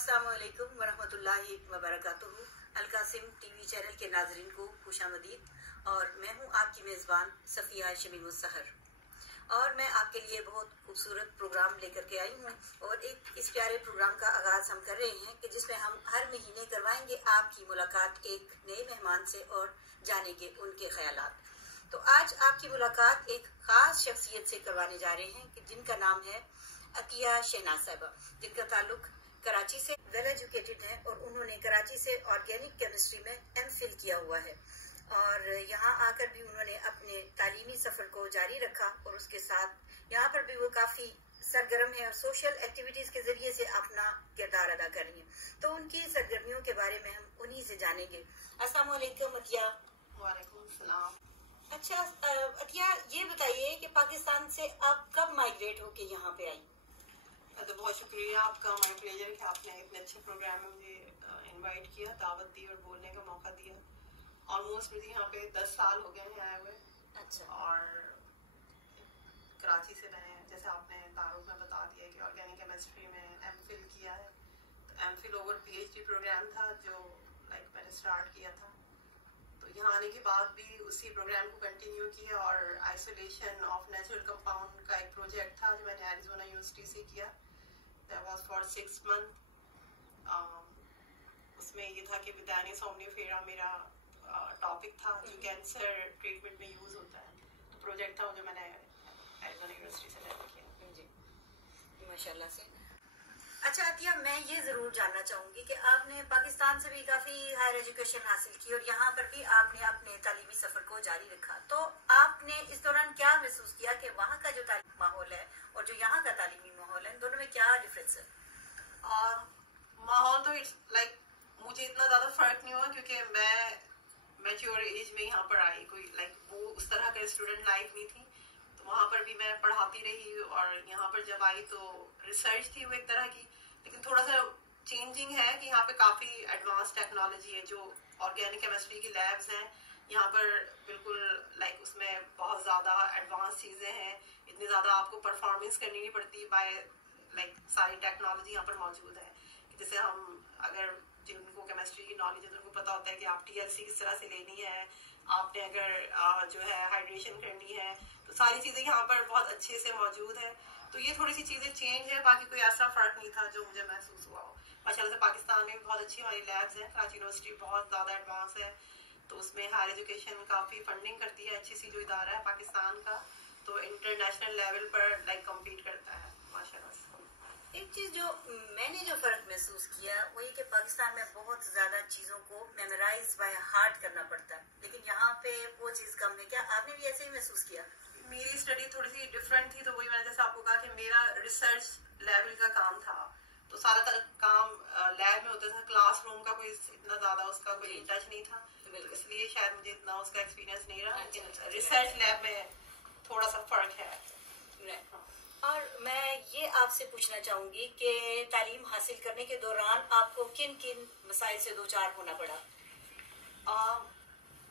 अस्सलामुअलैकुम वरहमतुल्लाहि वबरकातुहू। Al Qasim TV channel के नाजरीन को खुशामदीद। और मैं हूं आपकी मेज़बान सफ़िया शमीमुस सहर, और मैं आपके लिए बहुत खूबसूरत प्रोग्राम लेकर के आई हूं। और एक इस प्यारे प्रोग्राम का आगाज हम कर रहे हैं कि जिसमें हम हर महीने करवाएंगे आपकी मुलाकात एक नए मेहमान से और जानेंगे उनके ख्यालात। तो आज आपकी मुलाकात एक खास शख्सियत से करवाने जा रहे हैं कि जिनका नाम है अतिया शहनाज साहिबा, जिनका ताल्लुक कराची से, वेल एजुकेटेड है और उन्होंने कराची से ऑर्गेनिक केमिस्ट्री में एमफिल किया हुआ है। और यहाँ आकर भी उन्होंने अपने तालीमी सफर को जारी रखा और उसके साथ यहाँ पर भी वो काफी सरगर्म है और सोशल एक्टिविटीज के जरिए से अपना किरदार अदा कर रही है। तो उनकी सरगर्मियों के बारे में हम उन्हीं से जानेंगे। अस्सलाम वालेकुम अतिया। वालेकुम सलाम। अच्छा अतिया, ये बताइए कि पाकिस्तान से आप कब माइग्रेट होके यहाँ पे आई? तो बहुत शुक्रिया आपका, माय प्लेजर कि आपने इतने अच्छे प्रोग्राम में मुझे इनवाइट किया, दावत दी और बोलने का मौका दिया। ऑलमोस्ट मुझे यहाँ पे 10 साल हो गए हैं आए हुए। अच्छा। और कराची से मैंने, जैसे आपने तारुफ में बता दिया कि ऑर्गेनिक केमिस्ट्री में एमफिल किया है, तो एमफिल ओवर पीएचडी प्रोग्राम था जो मैंने स्टार्ट किया था। तो यहाँ आने के बाद भी उसी प्रोग्राम को कंटिन्यू किया और आइसोलेशन ऑफ नेचुरल कंपाउंड का एक प्रोजेक्ट था जो मैंने एरिज़ोना यूनिवर्सिटी से किया। That was for 6 months। उसमें ये था कि विटानी सोमनीफेरा मेरा टॉपिक था जो कैंसर ट्रीटमेंट में यूज होता है। तो प्रोजेक्ट था जो मैंने एरिज़ोना यूनिवर्सिटी से लेकर किया। जी माशाल्लाह से। अच्छा अतिया, मैं ये जरूर जानना चाहूंगी कि आपने पाकिस्तान से भी काफी हायर एजुकेशन हासिल की और यहाँ पर भी आपने अपने तालीमी सफर को जारी रखा। तो आपने इस दौरान क्या महसूस किया कि वहाँ का जो तालीमी माहौल है और जो यहाँ का तालीमी माहौल है, इन दोनों में क्या डिफरेंस है? माहौल तो मुझे इतना ज्यादा फर्क नहीं हुआ क्योंकि मैं मैच्योर एज में यहाँ पर आई। कोई वो उस तरह का स्टूडेंट लाइफ नहीं थी। तो वहाँ पर भी मैं पढ़ाती रही और यहाँ पर जब आई तो रिसर्च थी वो एक तरह की, लेकिन थोड़ा सा चेंजिंग है कि यहाँ पे काफी एडवांस टेक्नोलॉजी है। जो ऑर्गेनिक केमिस्ट्री की लैब्स हैं यहाँ पर बिल्कुल उसमें बहुत ज्यादा एडवांस चीजें हैं। इतनी ज्यादा आपको परफॉर्मेंस करनी नहीं पड़ती बाय सारी टेक्नोलॉजी यहाँ पर मौजूद है। जैसे हम अगर जिनको केमिस्ट्री की नॉलेज है तो उनको पता होता है कि आप टीएलसी किस तरह से लेनी है, आपने अगर जो है हाइड्रेशन करनी है, तो सारी चीजें यहाँ पर बहुत अच्छे से मौजूद है। तो ये थोड़ी सी चीजें चेंज है, बाकी कोई ऐसा फर्क नहीं था जो मुझे महसूस हुआ हो। माशाल्लाह से पाकिस्तान में बहुत अच्छी हमारी लैब्स हैं। कराची यूनिवर्सिटी बहुत ज्यादा एडवांस है, तो उसमें हायर एजुकेशन काफी फंडिंग करती है। अच्छी सी जो इदारा है पाकिस्तान का, तो इंटरनेशनल लेवल पर कम्पीट करता है माशाल्लाह से। एक चीज जो मैंने जो फर्क महसूस किया वो ये कि पाकिस्तान में बहुत ज्यादा चीजों को मेमोराइज बाय हार्ट करना पड़ता है, लेकिन यहाँ पे वो चीज कम है। क्या आपने भी ऐसे ही महसूस किया? मेरी स्टडी थोड़ी सी डिफरेंट थी, तो वही मैंने जैसे आपको कहा कि मेरा रिसर्च लेवल का काम था, तो सारा काम लैब में होता था। क्लासरूम का कोई इतना ज्यादा उसका कोई टच नहीं था, तो इसलिए शायद मुझे इतना उसका एक्सपीरियंस नहीं रहा। लेकिन रिसर्च लैब में थोड़ा सा फर्क है। और मैं ये आपसे पूछना चाहूंगी कि तालीम हासिल करने के दौरान आपको किन किन मसाइल से दो चार होना पड़ा?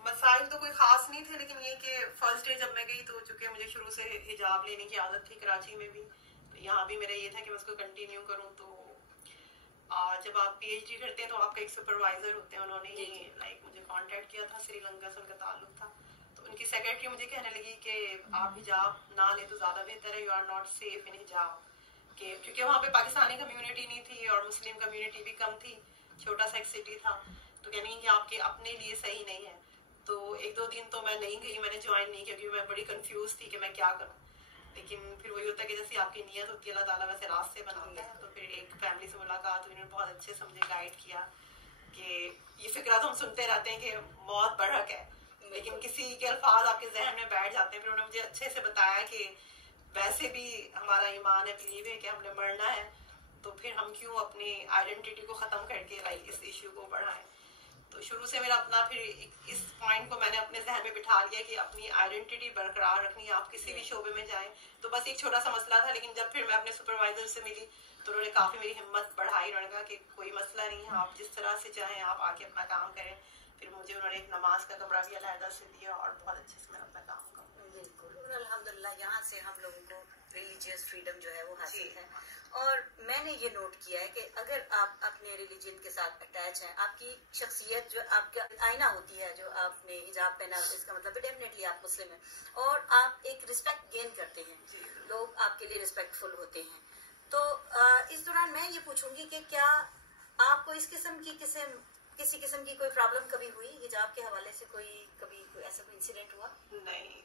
मसाइल तो कोई खास नहीं थे, लेकिन ये कि फर्स्ट डे जब मैं गई तो चूंकि मुझे शुरू से हिजाब लेने की आदत थी कराची में भी, तो यहाँ भी मेरा ये था कि मैं उसको कंटिन्यू करूँ। तो जब आप पीएचडी करते हैं तो आपका एक सुपरवाइजर होते हैं, उन्होंने ही मुझे कांटेक्ट किया था, श्रीलंका से उनका ताल्लुक था। तो उनकी सेक्रेटरी मुझे कहने लगी कि आप हिजाब ना ले तो ज्यादा बेहतर है, you are not safe in हिजाब। क्योंकि वहाँ पे पाकिस्तानी कम्युनिटी नहीं थी और मुस्लिम कम्युनिटी भी कम थी, छोटा सा एक सिटी था, तो कहने कि आपके अपने लिए सही नहीं है। तो 1-2 दिन तो मैं नहीं गई, मैंने ज्वाइन नहीं किया क्योंकि मैं बड़ी कंफ्यूज थी कि मैं क्या करूं। लेकिन फिर वही होता है कि जैसे आपकी नियत होती है, अल्लाह ताला वैसे रास्ते बनाता है। तो फिर एक फैमिली से मुलाकात हुई, उन्होंने बहुत अच्छे से मुझे गाइड किया कि ये फिक्रा तो हम सुनते रहते हैं कि मौत बरहक है, लेकिन किसी के अल्फाज आपके जहन में बैठ जाते हैं। फिर उन्होंने मुझे अच्छे से बताया कि वैसे भी हमारा ईमान है, बिलीव है कि हमने मरना है, तो फिर हम क्यों अपनी आइडेंटिटी को खत्म करके इस इश्यू को बढ़ाएं। तो शुरू से मेरा अपना फिर इस पॉइंट को मैंने अपने जहन में बिठा लिया कि अपनी आइडेंटिटी बरकरार रखनी है, आप किसी भी शोबे में जाएं। तो बस एक छोटा सा मसला था, लेकिन जब फिर मैं अपने सुपरवाइजर से मिली तो उन्होंने काफी मेरी हिम्मत बढ़ाई। उन्होंने कहा कि कोई मसला नहीं है, आप जिस तरह से चाहें आप आके अपना काम करें। फिर मुझे उन्होंने एक नमाज का कमरा भी अलहदा से दिया और बहुत अच्छे से मैंने अपना काम किया। बिल्कुल, अल्हम्दुलिल्लाह यहाँ से हम लोगों को रिलीजियस फ्रीडम जो है वो हासिल है। और मैंने ये नोट किया है कि अगर आप अपने रिलीजन के साथ अटैच हैं, आपकी शख्सियत जो आपका आईना होती है, जो आपने हिजाब पहना, इसका मतलब तो डेफिनेटली आप मुस्लिम हैं और आप एक रिस्पेक्ट गेन करते हैं, लोग आपके लिए रिस्पेक्टफुल होते हैं। तो इस दौरान मैं ये पूछूंगी कि क्या आपको इस किस्म की किसी किस्म की कोई प्रॉब्लम कभी हुई हिजाब के हवाले से? कभी ऐसा कोई इंसिडेंट हुआ? नहीं,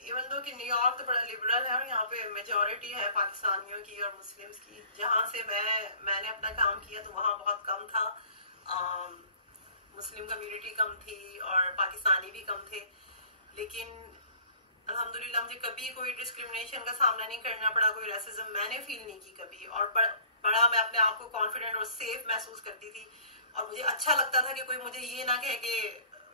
इवन दो कि न्यूयॉर्क तो बड़ा लिबरल है और यहाँ पे मेजोरिटी है पाकिस्तानियों की और मुस्लिम्स की। जहाँ से मैंने अपना काम किया तो वहाँ बहुत कम था, मुस्लिम कम्युनिटी कम थी और पाकिस्तानी भी कम थे। लेकिन अल्हम्दुलिल्लाह मुझे कभी कोई डिस्क्रिमिनेशन का सामना नहीं करना पड़ा, कोई रेसिज्म मैंने फील नहीं की कभी। और बड़ा मैं अपने आप को कॉन्फिडेंट और सेफ महसूस करती थी और मुझे अच्छा लगता था कि कोई मुझे ये ना कहे कि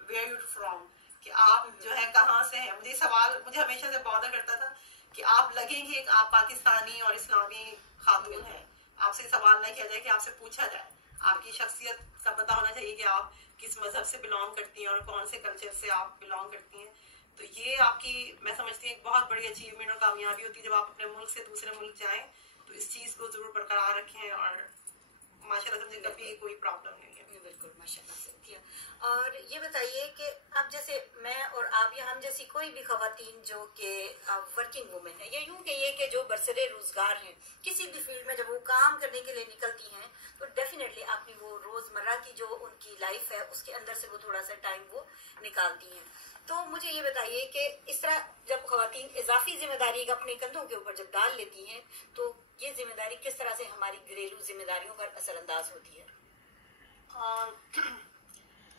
वेयर यू फ्रॉम, कि आप जो है कहाँ से हैं। मुझे हमेशा से बॉदर करता था कि आप लगेंगे आप पाकिस्तानी और इस्लामी खातून हैं, आपसे सवाल ना किया जाए कि आपसे पूछा जाए, आपकी शख्सियत का पता होना चाहिए कि आप किस मजहब से बिलोंग करती हैं और कौन से कल्चर से आप बिलोंग करती हैं। तो ये आपकी, मैं समझती हूँ, एक बहुत बड़ी अचीवमेंट और कामयाबी होती है जब आप अपने मुल्क से दूसरे मुल्क जाएं। तो इस चीज को जरूर बरकरार रखें और माशाल्लाह से मुझे कभी कोई प्रॉब्लम नहीं है। बिल्कुल माशाल्लाह से किया। और ये बताइए कि अब जैसे मैं और आप या हम जैसी कोई भी खवातीन जो कि वर्किंग वुमेन है या यूं कहिए कि जो बरसरे रोजगार हैं किसी भी फील्ड में, जब वो काम करने के लिए निकलती हैं तो डेफिनेटली अपनी वो रोजमर्रा की जो उनकी लाइफ है उसके अंदर से वो थोड़ा सा टाइम वो निकालती हैं। तो मुझे ये बताइए कि इस तरह जब खवातीन इजाफी जिम्मेदारी अपने कंधों के ऊपर जब डाल लेती हैं तो ये जिम्मेदारी किस तरह से हमारी घरेलू जिम्मेदारियों पर असरअंदाज होती है?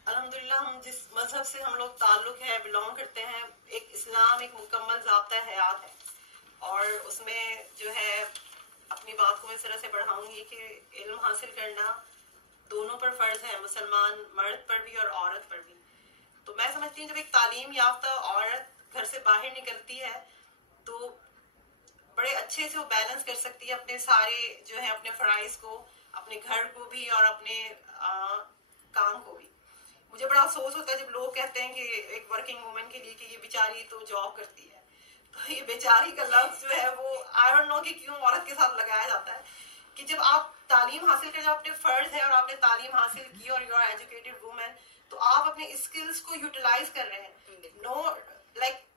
अल्हम्दुलिल्लाह हम जिस मजहब से हम लोग ताल्लुक है, बिलोंग करते हैं, एक इस्लाम एक मुकम्मल ज़ाब्ता हयात है और उसमें जो है अपनी बात को मैं इस तरह से बढ़ाऊंगी कि इल्म हासिल करना दोनों पर फर्ज है, मुसलमान मर्द पर भी और औरत पर भी। तो मैं समझती हूँ जब एक तालीम याफ्ता औरत घर से बाहर निकलती है तो बड़े अच्छे से वो बैलेंस कर सकती है अपने सारे जो है अपने फराइज को, अपने घर को भी और अपने काम को भी। मुझे बड़ा अफसोस होता है जब लोग कहते हैं कि एक वर्किंग वुमेन के लिए कि ये बेचारी तो जॉब करती है, तो ये बेचारी का लफ्ज जो है वो आई डोंट नो कि क्यों औरत के साथ लगाया जाता है। कि जब आप तालीम हासिल कर, जब अपने फर्ज है और आपने तालीम हासिल की और यू आर एजुकेटेड वुमेन, तो आप अपने स्किल्स को यूटिलाइज कर रहे हैं। नो लाइक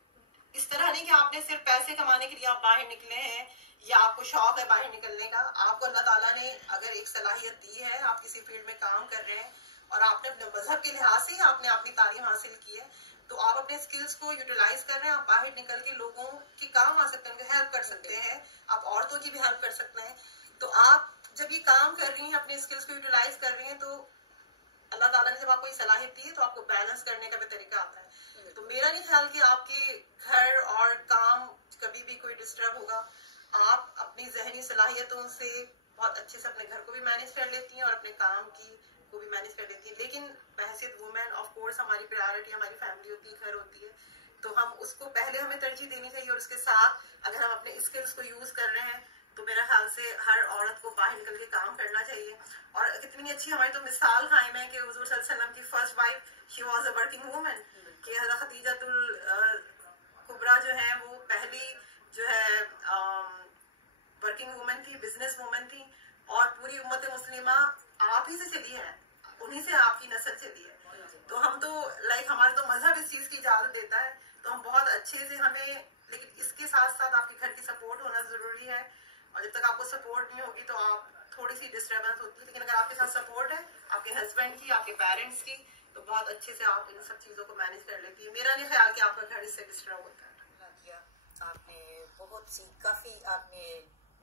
इस तरह नहीं कि आपने सिर्फ पैसे कमाने के लिए आप बाहर निकले हैं या आपको शौक है बाहर निकलने का। आपको अल्लाह ताला ने अगर एक सलाहियत दी है, आप किसी फील्ड में काम कर रहे हैं और आपने अपने मजहब के लिहाज से आपने अपनी तालीम हासिल की है, तो आप अपने स्किल्स को यूटिलाइज कर रहे हैं। आप बाहर निकल के लोगों की काम आ सकते हैं, उनकी हेल्प कर सकते हैं, आप औरतों की भी हेल्प कर सकते हैं। तो आप जब ये काम कर रही हैं, अपने स्किल्स को यूटिलाइज कर रही हैं, तो अल्लाह ताला ने जब आपको ये सलाहियत दी है तो आपको बैलेंस करने का भी तरीका आता है। तो मेरा नहीं ख्याल कि आपके घर और काम कभी भी कोई डिस्टर्ब होगा। आप अपनी जहनी सलाहियतों से बहुत अच्छे से अपने घर को भी मैनेज कर लेती हैं और अपने काम को भी मैनेज कर लेती हैं। लेकिन बहसियत वुमेन ऑफ कोर्स हमारी प्रायोरिटी हमारी फैमिली होती है, घर होती है, तो हम उसको पहले हमें तरजीह देनी चाहिए। और उसके साथ अगर हम अपने स्किल्स को यूज कर रहे हैं तो मेरा ख्याल से हर औरत को बाहर निकल के काम करना चाहिए। और कितनी अच्छी हमारी तो मिसाल कायम है कि हुजूर सल्लल्लाहु अलैहि वसल्लम की first wife she was a working woman, कि हज़रत खदीजतुल कुबरा जो है वो पहली जो है वर्किंग वुमन थी, बिजनेस वुमन थी और पूरी उम्मत मुस्लिमा आप ही से चली है, उन्हीं से आपकी नस्ल चली है। तो हम तो लाइक हमारा तो मजहब इस चीज की इजाजत देता है, तो हम बहुत अच्छे से हमें, लेकिन इसके साथ साथ आपके घर की सपोर्ट होना जरूरी है। और जब तक आपको सपोर्ट नहीं होगी तो आप थोड़ी सी डिस्टर्बेंस होती है, लेकिन अगर आपके साथ सपोर्ट है आपके हस्बैंड की, आपके पेरेंट्स की, तो बहुत अच्छे से आप इन सब चीजों को मैनेज कर लेती है। मेरा नहीं ख्याल कि आपका घर इससे डिस्टर्ब होता है। आपने बहुत सी काफी आपने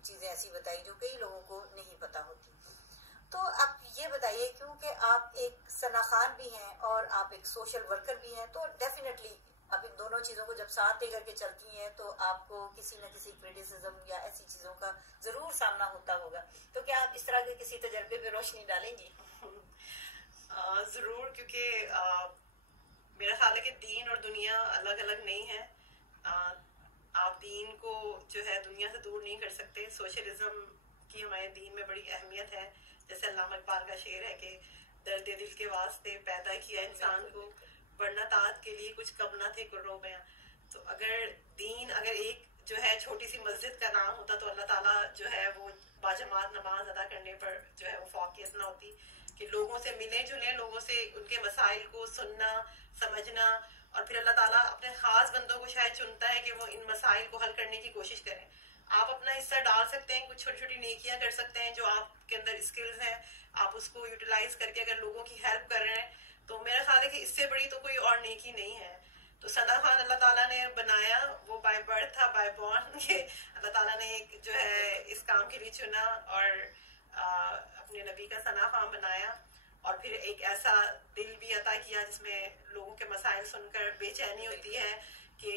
चीजें ऐसी बताई जो कई लोगों को नहीं पता होती। तो आप ये बताइए, क्योंकि आप एक सनाखान भी हैं और आप एक सोशल वर्कर भी हैं, तो डेफिनेटली आप इन दोनों चीजों को जब साथ लेकर के चलती हैं तो आपको किसी न किसी क्रिटिसिज्म या ऐसी चीजों का जरूर सामना होता होगा। तो क्या आप इस तरह के किसी तजर्बे पे रोशनी डालेंगी? जरूर, क्योंकि मेरा ख्याल है कि दीन और दुनिया अलग अलग नहीं है। आप दीन को जो है दुनिया से दूर नहीं कर सकते। सोशलिज्म की हमारे दीन में बड़ी अहमियत है। जैसे अल्लामा इकबाल का शेर है कि दर्द दिल के वास्ते पैदा किया इंसान को, वरना तात के लिए कुछ कम ना थे कुर्रो में। तो अगर दीन, अगर एक जो है छोटी सी मस्जिद का नाम होता तो अल्लाह ताला जो है वो बाजमात नमाज अदा करने पर जो है वो फौकियत ना होती, कि लोगों से मिले जुले, लोगों से उनके मसाइल को सुनना समझना, और फिर अल्लाह ताला अपने खास बंदों को शायद चुनता है कि वो इन मसाइल को हल करने की कोशिश करें। आप अपना हिस्सा डाल सकते हैं, कुछ छोटी छोटी नेकियां कर सकते हैं, जो आपके अंदर स्किल्स हैं आप उसको यूटिलाइज करके अगर लोगों की हेल्प कर रहे हैं, तो मेरा ख्याल है कि इससे बड़ी तो कोई और नेकी नहीं है। तो सना खान अल्लाह ताला ने बनाया, वो बाय बर्थ था, बाय बॉर्न, ये अल्लाह ताला ने एक जो है इस काम के लिए चुना और अपने नबी का सना खान बनाया, और फिर एक ऐसा दिल भी अता किया जिसमें लोगों के मसाइल सुनकर बेचैनी होती है, कि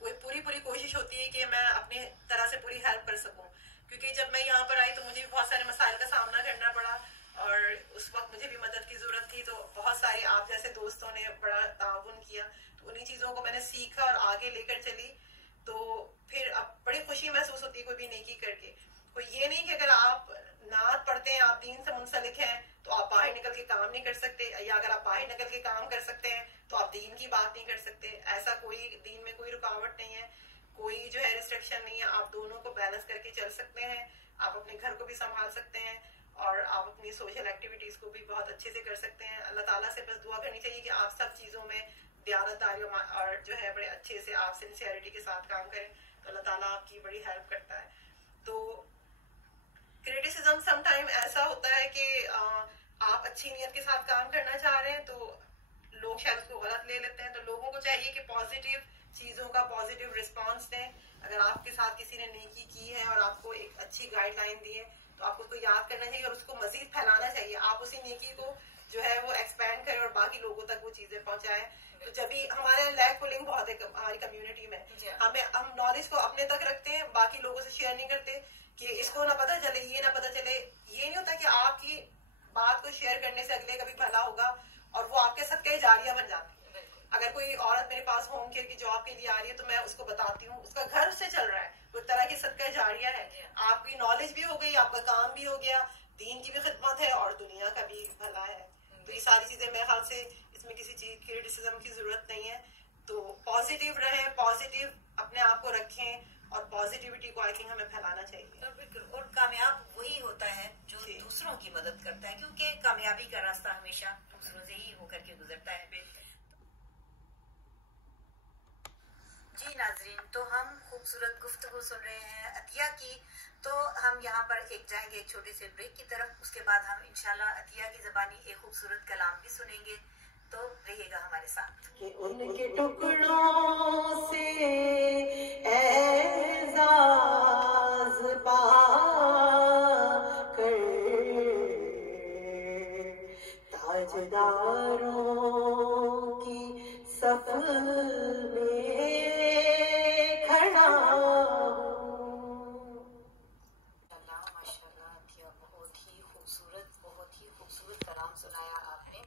कोई पूरी कोशिश होती है कि मैं अपनी तरह से पूरी हेल्प कर सकूं। क्योंकि जब मैं यहाँ पर आई तो मुझे भी बहुत सारे मसाइल का सामना करना पड़ा, और उस वक्त मुझे भी मदद की जरूरत थी, तो बहुत सारे आप जैसे दोस्तों ने बड़ा ताउन किया, तो उन्हीं चीजों को मैंने सीखा और आगे लेकर चली। तो फिर अब बड़ी खुशी महसूस होती है कोई भी नेकी करके। कोई ये नहीं कि अगर आप नात पढ़ते हैं, आप दीन से मुंसलिक हैं, तो आप बाहर निकल के काम नहीं कर सकते, या अगर आप बाहर निकल के काम कर सकते हैं तो आप दीन की बात नहीं कर सकते। ऐसा कोई दीन में कोई रुकावट नहीं है, कोई जो है रिस्ट्रिक्शन नहीं है, आप दोनों को बैलेंस करके चल सकते हैं। आप अपने घर को भी संभाल सकते हैं और आप अपनी सोशल एक्टिविटीज को भी बहुत अच्छे से कर सकते हैं। अल्लाह ताला से बस दुआ करनी चाहिए कि आप सब चीजों में दयानतदारी और जो है बड़े अच्छे से आप सिंसियरिटी के साथ काम करें, तो अल्लाह ताला आपकी बड़ी हेल्प करता है। तो क्रिटिसिज्म समटाइम ऐसा होता है कि आप अच्छी नीयत के साथ काम करना चाह रहे हैं, तो लोग शायद उसको गलत ले लेते हैं। तो लोगों को चाहिए कि पॉजिटिव चीजों का पॉजिटिव रिस्पांस दें। अगर आपके साथ किसी ने नेकी की है और आपको एक अच्छी गाइडलाइन दी है, तो आपको उसको याद करना चाहिए और उसको मजीद फैलाना चाहिए। आप उसी नेकी को जो है वो एक्सपैंड करें और बाकी लोगों तक वो चीजें पहुंचाएं। तो जब भी हमारे लैक पुलिंग बहुत है हमारी कम्युनिटी में, हम नॉलेज को अपने तक रखते हैं, बाकी लोगों से शेयर नहीं करते, कि इसको ना पता चले, ये ना पता चले। ये नहीं होता कि आपकी बात को शेयर करने से अगले का भी भला होगा और वो आपके सदके जारिया बन जाती है। अगर कोई औरत मेरे पास होम केयर की जॉब के लिए आ रही है, तो मैं उसको बताती हूँ, उसका घर उससे चल रहा है, वो तरह की सदका जारिया है। आपकी नॉलेज भी हो गई, आपका काम भी हो गया, दीन की भी खिदमत है और दुनिया का भी भला है। तो ये सारी चीजें मेरे ख्याल से इसमें किसी चीज की क्रिटिसिज्म की जरूरत नहीं है। तो पॉजिटिव रहें, पॉजिटिव अपने आप को रखें और पॉजिटिविटी को आई थिंक हमें फैलाना चाहिए। बिल्कुल, और कामयाब वही होता है जो दूसरों की मदद करता है, क्योंकि कामयाबी का रास्ता हमेशा दूसरों से ही होकर के गुजरता है। जी नाजरीन, तो हम खूबसूरत गुफ्तगू सुन रहे हैं अतिया की। तो हम यहाँ पर जाएंगे एक छोटे से ब्रेक की तरफ। उसके बाद हम इंशाल्लाह अतिया की ज़बानी एक खूबसूरत कलाम भी सुनेंगे, तो रहिएगा हमारे साथ। कि उनके टुकड़ों से एजाज पाकर ताजदारों की सफ में खड़ा माशाल्लाह अतिया, बहुत ही खूबसूरत कलाम सुनाया आपने।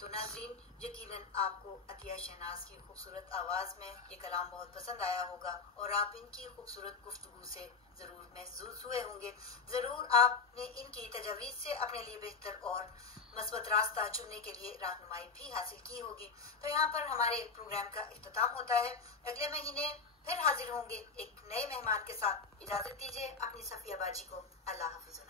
तो नाज़रीन, यकीनन आपको अतिया शहनाज की खूबसूरत आवाज़ में ये कलाम बहुत पसंद आया होगा और आप इनकी खूबसूरत गुफ्तगू से ज़रूर महसूस हुए होंगे। ज़रूर आपने इनकी तजवीज़ से अपने लिए बेहतर और मस्बत रास्ता चुनने के लिए रहनुमाई भी हासिल की होगी। तो यहाँ पर हमारे प्रोग्राम का इख्तिताम होता है। अगले महीने फिर हाजिर होंगे एक नए मेहमान के साथ। इजाज़त दीजिए अपनी सफिया बाजी को। अल्लाह हाफिज़।